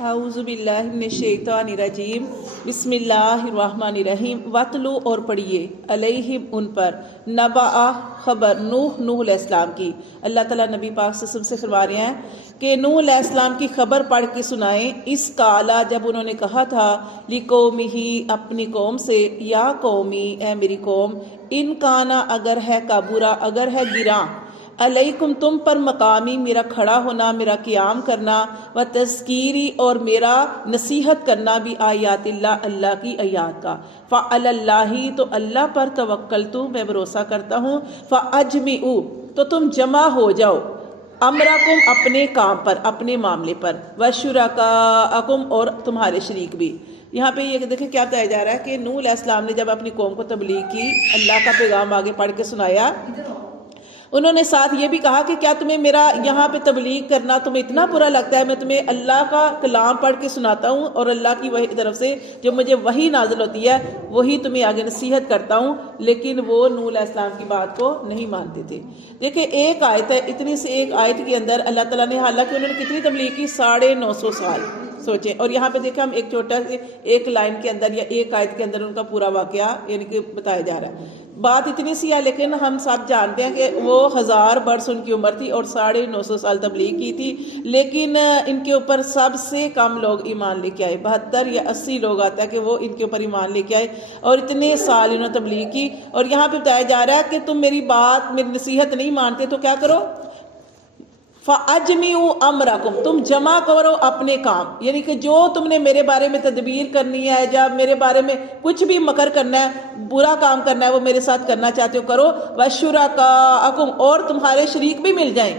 اعوذ باللہ من الشیطان الرجیم بسم اللہ الرحمن الرحیم وَاتْلُو اور پڑھیے علیہم ان پر نبأ خبر نوح علیہ السلام کی۔ اللہ تعالیٰ نبی پاک صلی اللہ علیہ وسلم سے فرما رہے ہیں کہ نوح علیہ السلام کی خبر پڑھ کے سنائیں۔ اس کالا جب انہوں نے کہا تھا لِقَوْمِهِ اپنی قوم سے، یا قومی اے میری قوم، ان کانا اگر ہے کابورا اگر ہے گراں، علیکم تم پر مقامی میرا کھڑا ہونا، میرا قیام کرنا، و تذکیری اور میرا نصیحت کرنا بھی آیات اللہ اللہ کی آیات کا، فعلی اللہ تو اللہ پر توکلت میں بھروسہ کرتا ہوں، فاجمعوا تو تم جمع ہو جاؤ، امرکم اپنے کام پر اپنے معاملے پر، وشرکاءکم اور تمہارے شریک بھی۔ یہاں پہ یہ دیکھیں کیا بتایا جا رہا ہے کہ نوح علیہ السلام نے جب اپنی قوم کو تبلیغ کی، اللہ کا پیغام آگے پڑھ کے سنایا، انہوں نے ساتھ یہ بھی کہا کہ کیا تمہیں میرا یہاں پہ تبلیغ کرنا تمہیں اتنا برا لگتا ہے؟ میں تمہیں اللہ کا کلام پڑھ کے سناتا ہوں اور اللہ کی وحی طرف سے جو مجھے وحی نازل ہوتی ہے وہی تمہیں آگے نصیحت کرتا ہوں، لیکن وہ نوح علیہ السلام کی بات کو نہیں مانتے تھے۔ دیکھیں ایک آیت ہے، اتنی سے ایک آیت کے اندر اللہ تعالیٰ نے، حالانکہ انہوں نے کتنی تبلیغ کی، 950 سال سوچیں، اور یہاں پہ دیکھیں ہم ایک چھوٹا سے ایک لائن کے اندر یا ایک آیت کے اندر ان کا پورا واقعہ یعنی کہ بتایا جا رہا ہے۔ بات اتنی سی ہے لیکن ہم سب جانتے ہیں کہ وہ 1000 برس ان کی عمر تھی اور 950 سال تبلیغ کی تھی، لیکن ان کے اوپر سب سے کم لوگ ایمان لے کے آئے، 72 یا 80 لوگ آتا ہے کہ وہ ان کے اوپر ایمان لے کے آئے، اور اتنے سال انہوں نے تبلیغ کی۔ اور یہاں پہ بتایا جا رہا ہے کہ تم میری بات میری نصیحت نہیں مانتے تو کیا کرو، فَأَجْمِعُوا أَمْرَكُمْ تم جمع کرو اپنے کام، یعنی کہ جو تم نے میرے بارے میں تدبیر کرنی ہے، جب میرے بارے میں کچھ بھی مکر کرنا ہے، برا کام کرنا ہے، وہ میرے ساتھ کرنا چاہتے ہو کرو، وَشُرَكَاءَكُمْ اور تمہارے شریک بھی مل جائیں،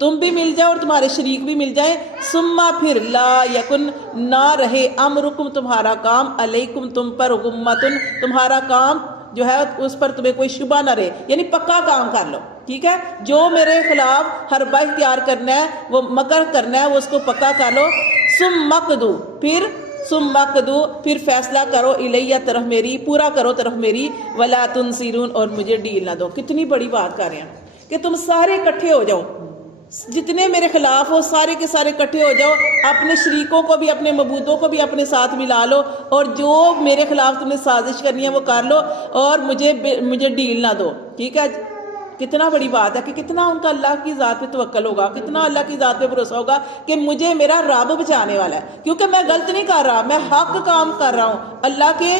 تم بھی مل جاؤ اور تمہارے شریک بھی مل جائیں، ثم پھر لا یکن نہ رہے امرکم تمہارا کام، علیکم تم پر غمتن تمہارا کام جو ہے اس پر تمہیں کوئی شبہ نہ رہے، یعنی پکا کام کر لو، ٹھیک ہے؟ جو میرے خلاف حربہ اختیار کرنا ہے، وہ مکر کرنا ہے، وہ اس کو پکا کر لو، ثم مقدو پھر فیصلہ کرو الیہ طرف میری، پورا کرو طرف میری، ولا تنصرون اور مجھے ڈیل نہ دو۔ کتنی بڑی بات کر رہے ہیں کہ تم سارے اکٹھے ہو جاؤ، جتنے میرے خلاف ہو سارے کے سارے اکٹھے ہو جاؤ، اپنے شریکوں کو بھی اپنے معبودوں کو بھی اپنے ساتھ ملا لو، اور جو میرے خلاف تم نے سازش کرنی ہے وہ کر لو، اور مجھے ڈیل نہ دو، ٹھیک ہے؟ کتنا بڑی بات ہے کہ کتنا ان کا اللہ کی ذات پہ توکل ہوگا، کتنا اللہ کی ذات پہ بھروسہ ہوگا کہ مجھے میرا رب بچانے والا ہے، کیونکہ میں غلط نہیں کر رہا، میں حق کام کر رہا ہوں، اللہ کے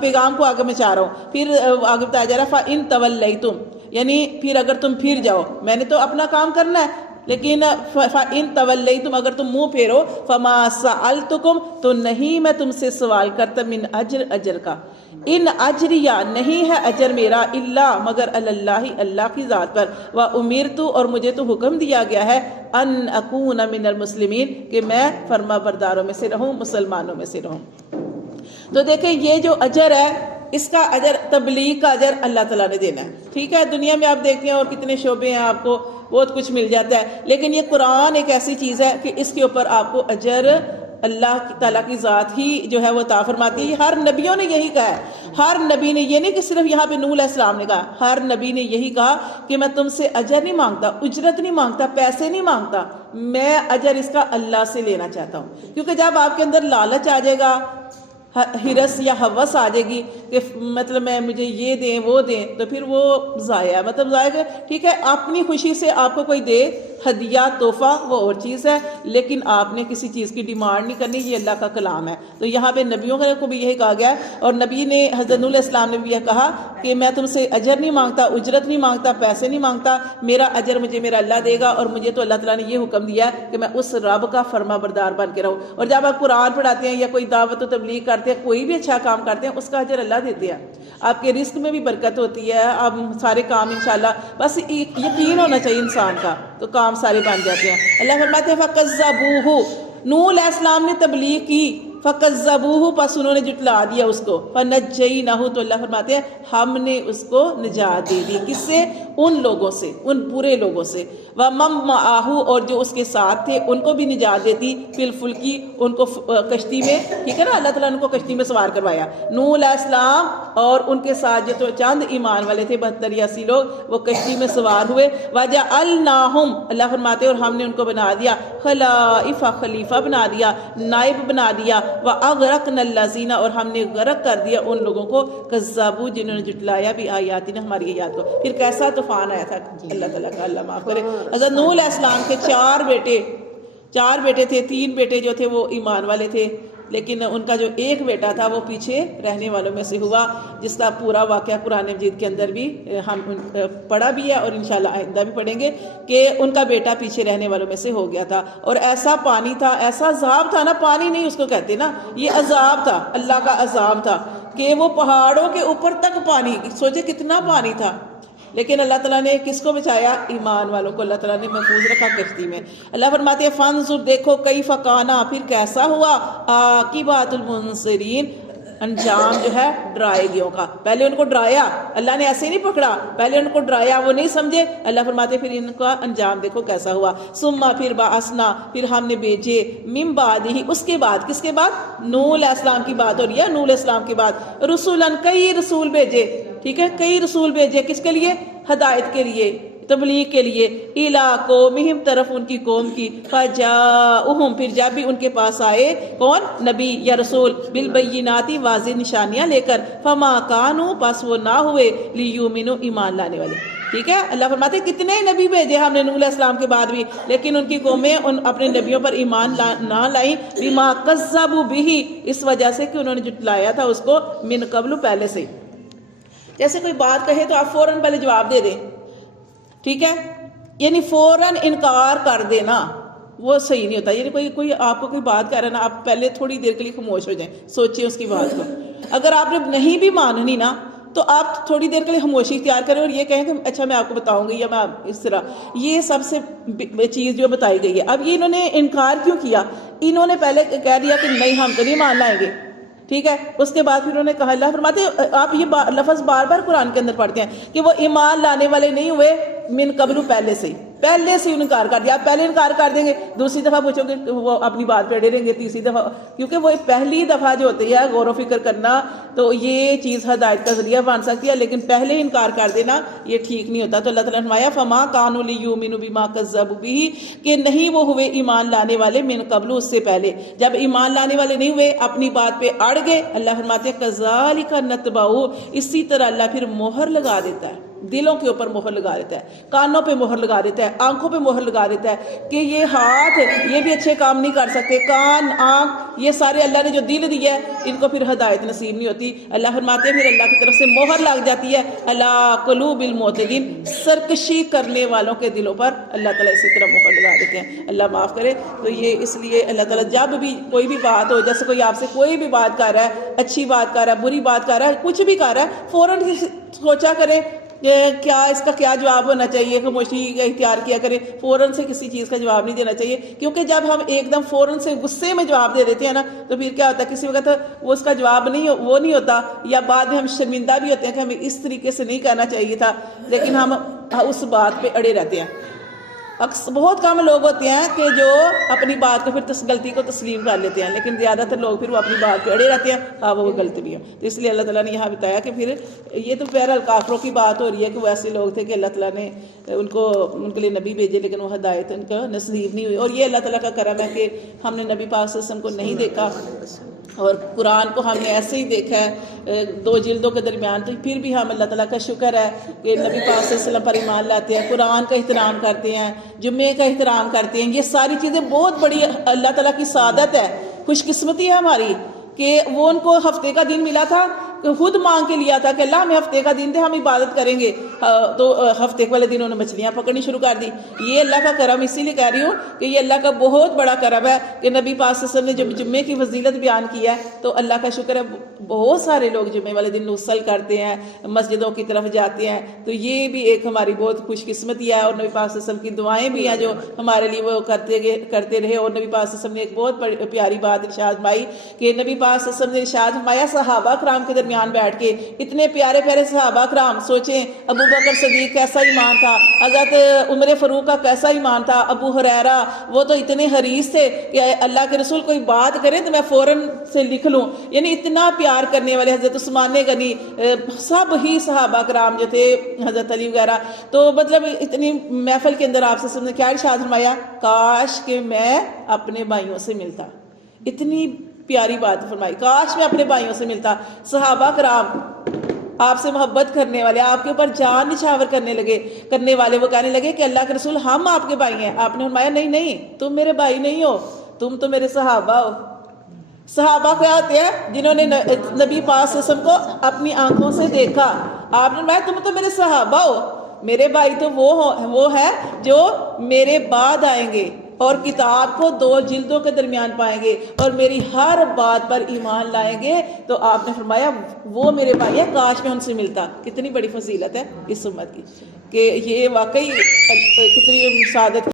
پیغام کو آگے مچا رہا ہوں۔ پھر آگے بتایا جا رہا ہے فَإِن تَوَلَّيْتُمْ یعنی پھر اگر تم پھر جاؤ، میں نے تو اپنا کام کرنا ہے، لیکن فَإِن تَوَلَّيْتُمْ اگر تم منہ پھیرو، فَمَا سَأَلْتُكُمْ تو نہیں میں تم سے سوال کرتا، من اجر کا، ان اجریہ نہیں ہے اجر میرا، اللہ مگر اللہ اللہ کی ذات پر، وَأُمِرْتُ اور مجھے تو حکم دیا گیا ہے، ان اکون من المسلمین کہ میں فرما برداروں میں سے رہوں، مسلمانوں میں سے رہوں۔ تو دیکھیں یہ جو اجر ہے اس کا اجر، تبلیغ کا اجر اللہ تعالیٰ نے دینا ہے، ٹھیک ہے؟ دنیا میں آپ دیکھتے ہیں اور کتنے شعبے ہیں، آپ کو بہت کچھ مل جاتا ہے، لیکن یہ قرآن ایک ایسی چیز ہے کہ اس کے اوپر آپ کو اجر اللہ تعالیٰ کی ذات ہی جو ہے وہ عطا فرماتی ہے۔ ہر نبیوں نے یہی کہا ہے، ہر نبی نے یہ نہیں کہ صرف یہاں پہ نوح علیہ السلام نے کہا، ہر نبی نے یہی کہا کہ میں تم سے اجر نہیں مانگتا، اجرت نہیں مانگتا، پیسے نہیں مانگتا، میں اجر اس کا اللہ سے لینا چاہتا ہوں۔ کیونکہ جب آپ کے اندر لالچ آ جائے گا، ہرس یا ہوس آ جائے گی کہ مطلب مجھے یہ دیں وہ دیں، تو پھر وہ ضائع، مطلب ضائع، ٹھیک ہے؟ اپنی خوشی سے آپ کو کوئی دے ہدیہ تحفہ وہ اور چیز ہے، لیکن آپ نے کسی چیز کی ڈیمانڈ نہیں کرنی، یہ اللہ کا کلام ہے۔ تو یہاں پہ نبیوں کو بھی یہی کہا گیا ہے، اور نبی نے حضرت نوح علیہ السلام نے بھی یہ کہا کہ میں تم سے اجر نہیں مانگتا، اجرت نہیں مانگتا، پیسے نہیں مانگتا، میرا اجر مجھے میرا اللہ دے گا، اور مجھے تو اللہ تعالیٰ نے یہ حکم دیا ہے کہ میں اس رب کا فرما بردار بن کے رہوں۔ اور جب آپ قرآن پڑھاتے ہیں یا کوئی دعوت و تبلیغ کرتے ہیں، کوئی بھی اچھا کام کرتے ہیں، اس کا اجر اللہ دیتے ہیں، آپ کے رزق میں بھی برکت ہوتی ہے، آپ سارے کام انشاءاللہ بس یقین ہونا چاہیے انسان کا، تو کام سارے بن جاتے ہیں۔ اللہ فرماتے ہیں فَقَذَّبُوهُ نوح علیہ السلام نے تبلیغ کی، فکذبوہ پس انہوں نے جھٹلا دیا اس کو، فنجیناہ تو اللہ فرماتے ہیں ہم نے اس کو نجات دے دی، کس سے؟ ان لوگوں سے، ان برے لوگوں سے، ومن معہ اور جو اس کے ساتھ تھے ان کو بھی نجات دیتی، فی الفلکی ان کو کشتی میں، ٹھیک ہے نا، اللہ تعالیٰ نے ان کو کشتی میں سوار کروایا، نوح علیہ السلام اور ان کے ساتھ جو تو چند ایمان والے تھے 72 یا 80 لوگ، وہ کشتی میں سوار ہوئے، وجعلناہم اللہ فرماتے اور ہم نے ان کو بنا دیا خلائف خلیفہ بنا دیا، نائب بنا دیا، واغرقنا الذین اور ہم نے غرق کر دیا ان لوگوں کو کذبوا جنہوں نے جھٹلایا بھی آیاتنا ہماری آیات کو۔ پھر کیسا طوفان آیا تھا اللہ تعالیٰ کا، اللہ معاف کرے۔ حضرت نوح علیہ السلام کے 4 بیٹے تھے، 3 بیٹے جو تھے وہ ایمان والے تھے، لیکن ان کا جو ایک بیٹا تھا وہ پیچھے رہنے والوں میں سے ہوا، جس کا پورا واقعہ قرآن مجید کے اندر بھی ہم پڑھا بھی ہے اور انشاءاللہ آئندہ بھی پڑھیں گے کہ ان کا بیٹا پیچھے رہنے والوں میں سے ہو گیا تھا، اور ایسا پانی تھا، ایسا عذاب تھا نا، پانی نہیں اس کو کہتے نا، یہ عذاب تھا، اللہ کا عذاب تھا کہ وہ پہاڑوں کے اوپر تک پانی، سوچے کتنا پانی تھا، لیکن اللہ تعالیٰ نے کس کو بچایا؟ ایمان والوں کو اللہ تعالیٰ نے محفوظ رکھا کشتی میں۔ اللہ فرماتے ہیں فانظر دیکھو کیف کان پھر کیسا ہوا عاقبۃ المنذرین انجام جو ہے ڈرائے گیوں کا۔ پہلے ان کو ڈرایا، اللہ نے ایسے نہیں پکڑا، پہلے ان کو ڈرایا، وہ نہیں سمجھے، اللہ فرماتے پھر ان کا انجام دیکھو کیسا ہوا۔ ثم پھر بعثنا پھر ہم نے بھیجے من بعدہ اس کے بعد، کس کے بعد؟ نوح علیہ السلام کی بات ہو رہی ہے، نوح علیہ السلام کی بات، رسولاً کئی رسول بھیجے، ٹھیک ہے، کئی رسول بھیجے، کس کے لیے؟ ہدایت کے لیے، تبلیغ کے لیے، اِلیٰ قومہم طرف ان کی قوم کی، فجاؤہم پھر جب بھی ان کے پاس آئے کون؟ نبی یا رسول، بالبینات واضح نشانیاں لے کر، فما کانوا پس وہ نہ ہوئے لیؤمنوا ایمان لانے والے، ٹھیک ہے۔ اللہ فرماتے ہیں کتنے نبی بھیجے ہم نے نوح علیہ السلام کے بعد بھی، لیکن ان کی قومیں ان اپنے نبیوں پر ایمان نہ لائیں، بما کذبوا بہ اس وجہ سے کہ انہوں نے جھٹلایا تھا اس کو، من قبل پہلے سے۔ جیسے کوئی بات کہے تو آپ فوراً پہلے جواب دے دیں، ٹھیک ہے، یعنی فوراً انکار کر دینا وہ صحیح نہیں ہوتا، یعنی کوئی آپ کو کوئی بات کہہ رہا ہے نا، آپ پہلے تھوڑی دیر کے لیے خاموش ہو جائیں، سوچیں اس کی بات کو، اگر آپ نے نہیں بھی ماننی نا تو آپ تھوڑی دیر کے لیے خاموشی اختیار کریں اور یہ کہیں کہ اچھا میں آپ کو بتاؤں گی، یا میں اس طرح، یہ سب سے چیز جو بتائی گئی ہے۔ اب یہ انہوں نے انکار کیوں کیا؟ انہوں نے پہلے کہہ دیا کہ نہیں ہم تو نہیں مان لائیں گے، ٹھیک ہے، اس کے بعد پھر انہوں نے کہا، اللہ فرماتے آپ یہ لفظ بار بار قرآن کے اندر پڑھتے ہیں کہ وہ ایمان لانے والے نہیں ہوئے من قبل پہلے سے انکار کر دیا۔ آپ پہلے انکار کر دیں گے، دوسری دفعہ پوچھو گے وہ اپنی بات پہ اڑے رہیں گے، تیسری دفعہ، کیونکہ وہ پہلی دفعہ جو ہوتی ہے غور و فکر کرنا تو یہ چیز ہدایت کا ذریعہ بن سکتی ہے، لیکن پہلے انکار کر دینا یہ ٹھیک نہیں ہوتا۔ تو اللہ تعالیٰ نے فرمایا فما کانوا لیؤمنوا بما کذبوا بہ کہ نہیں وہ ہوئے ایمان لانے والے من قبل اس سے پہلے، جب ایمان لانے والے نہیں ہوئے اپنی بات پہ اڑ گئے، اللہ فرماتے ہیں کذالک نتبع اسی طرح اللہ پھر مہر لگا دیتا ہے، دلوں کے اوپر مہر لگا دیتا ہے، کانوں پہ مہر لگا دیتا ہے، آنکھوں پہ مہر لگا دیتا ہے کہ یہ ہاتھ یہ بھی اچھے کام نہیں کر سکتے، کان آنکھ یہ سارے اللہ نے جو دل دیا ہے ان کو پھر ہدایت نصیب نہیں ہوتی۔ اللہ فرماتے ہیں پھر اللہ کی طرف سے مہر لگ جاتی ہے علی قلوب المعتدین، سرکشی کرنے والوں کے دلوں پر اللہ تعالیٰ اسی طرح مہر لگا دیتے ہیں، اللہ معاف کرے۔ تو یہ اس لیے اللہ تعالیٰ جب بھی کوئی بھی بات ہو، جیسے کوئی آپ سے کوئی بھی بات کر رہا ہے، اچھی بات کر رہا ہے، بری بات کر رہا ہے، کچھ بھی کر رہا ہے، فوراً سوچا کرے کیا اس کا کیا جواب ہونا چاہیے، خاموشی کا اختیار کیا کرے، فوراً سے کسی چیز کا جواب نہیں دینا چاہیے، کیونکہ جب ہم ایک دم فوراً سے غصے میں جواب دے دیتے ہیں نا تو پھر کیا ہوتا ہے کسی وقت وہ اس کا جواب وہ نہیں ہوتا، یا بعد میں ہم شرمندہ بھی ہوتے ہیں کہ ہمیں اس طریقے سے نہیں کہنا چاہیے تھا، لیکن ہم اس بات پہ اڑے رہتے ہیں۔ بہت کم لوگ ہوتے ہیں کہ جو اپنی بات کو پھر غلطی کو تسلیم کر لیتے ہیں، لیکن زیادہ تر لوگ پھر وہ اپنی بات پہ اڑے رہتے ہیں، وہ غلط بھی ہے۔ تو اس لیے اللہ تعالیٰ نے یہاں بتایا کہ پھر یہ تو بہرحال کافروں کی بات ہو رہی ہے کہ وہ ایسے لوگ تھے کہ اللہ تعالیٰ نے ان کے لیے نبی بھیجے لیکن وہ ہدایت ان کا نصیب نہیں ہوئی، اور یہ اللہ تعالیٰ کا کرم ہے کہ ہم نے نبی پاک صلی اللہ علیہ وسلم کو نہیں دیکھا اور قرآن کو ہم نے ایسے ہی دیکھا ہے 2 جلدوں کے درمیان، تو پھر بھی ہم اللہ تعالیٰ کا شکر ہے کہ نبی پاک صلی اللہ علیہ وسلم پر ایمان لاتے ہیں، قرآن کا احترام کرتے ہیں، جمعے کا احترام کرتے ہیں، یہ ساری چیزیں بہت بڑی اللہ تعالیٰ کی سعادت ہے، خوش قسمتی ہے ہماری کہ وہ ان کو ہفتے کا دن ملا تھا کہ خود مانگ کے لیا تھا کہ اللہ ہمیں ہفتے کا دن دے، ہم عبادت کریں گے، تو ہفتے والے دن انہوں نے مچھلیاں پکڑنی شروع کر دی۔ یہ اللہ کا کرم اسی لیے کہہ رہی ہوں کہ یہ اللہ کا بہت بڑا کرم ہے کہ نبی پاک صلی اللہ علیہ وسلم نے جب جمعے کی فضیلت بیان کی ہے تو اللہ کا شکر ہے بہت سارے لوگ جمعے والے دن غسل کرتے ہیں، مسجدوں کی طرف جاتے ہیں، تو یہ بھی ایک ہماری بہت خوش قسمتی ہے، اور نبی پاک صلی اللہ علیہ وسلم کی دعائیں بھی ہیں جو ہمارے لیے وہ کرتے رہے۔ اور نبی پاک صلی اللہ علیہ وسلم نے ایک بہت پیاری بات ارشاد فرمائی کہ نبی پاک صلی اللہ علیہ وسلم نے ارشاد فرمایا صحابہ کرام کے درمیان بیٹھ کے، اتنے پیارے پیارے صحابہ کرام، سوچیں ابو بکر صدیق کیسا ایمان تھا، حضرت عمر فاروق کا کیسا ایمان تھا، ابو ہریرہ وہ تو اتنے حریص تھے کہ اللہ کے رسول کوئی بات کریں تو میں فوراً سے لکھ لوں، یعنی اتنا پیار کرنے والے حضرت عثمان غنی، سب ہی صحابہ کرام جو تھے، حضرت علی وغیرہ، تو مطلب اتنی محفل کے اندر آپ سے نے کیا ارشاد فرمایا، کاش کہ میں اپنے بھائیوں سے ملتا، اتنی پیاری بات فرمائی، کاش میں اپنے بھائیوں سے ملتا۔ صحابہ کرام آپ سے محبت کرنے والے، آپ کے اوپر جان نچھاور کرنے والے، وہ کہنے لگے کہ اللہ کے رسول ہم آپ کے بھائی ہیں۔ آپ نے فرمایا نہیں نہیں، تم میرے بھائی نہیں ہو، تم تو میرے صحابہ ہو۔ صحابہ کیا ہوتے ہیں؟ جنہوں نے نبی پاک صلی اللہ علیہ وسلم کو اپنی آنکھوں سے دیکھا۔ آپ نے فرمایا تم تو میرے صحابہ ہو، میرے بھائی تو وہ ہے جو میرے بعد آئیں گے اور کتاب کو 2 جلدوں کے درمیان پائیں گے اور میری ہر بات پر ایمان لائیں گے، تو آپ نے فرمایا وہ میرے بھائی ہیں، کاش میں ان سے ملتا۔ کتنی بڑی فضیلت ہے اس امت کی کہ یہ واقعی کتنی سعادت